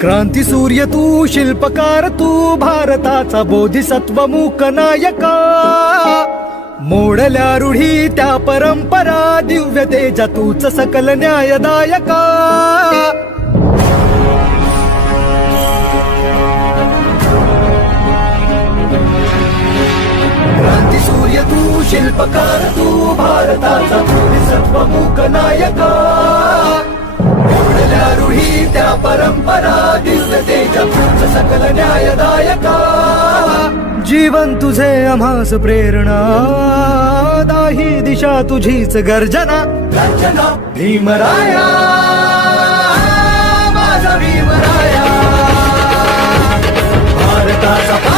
क्रांती सूर्य तू, शिल्पकार तू, भारताचा बोधिसत्व मूक नायका. मोडल्या रूढी त्या परंपरा, दिव्य तेजा तूच सकल न्यायदायका. क्रांती सूर्य तू, शिल्पकार तू, भारताचा बोधिसत्व मूक नायका. मोडल्या रूढी त्या परंपरा, दिव्य तेजा तूच सकल न्यायदायका. जीवन तुझे आम्हास प्रेरणा, दाही दिशा तुझीच गर्जना. गर्जना भीमराया, माझा भीमराया. भारताचा